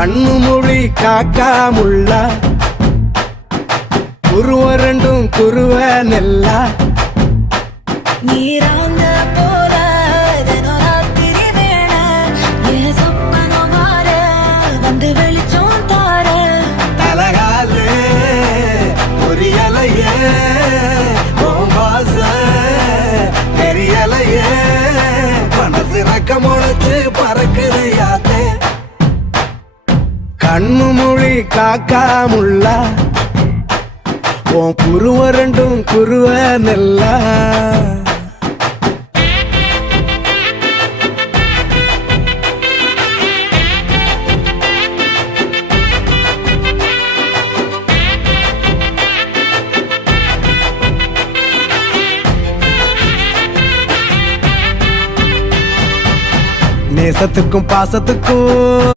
கண்ணு மொழி காக்காமுள்ள குருவரண்டும் குருவ நெல்லா நீராங்க போல தினராத்திரி வேள என் சொப்பனம் மாற வந்து வெளிச்சம் தார தலகாலே பொரியலையே ஓம்பாச தெரியலையே மனசு ரக்க முளைச்சு பறக்குதையாத்தே கண்ணு மொழி காக்காமுள்ள உன் குருவரண்டும் குருவ நெல்லா நேசத்துக்கும் பாசத்துக்கும்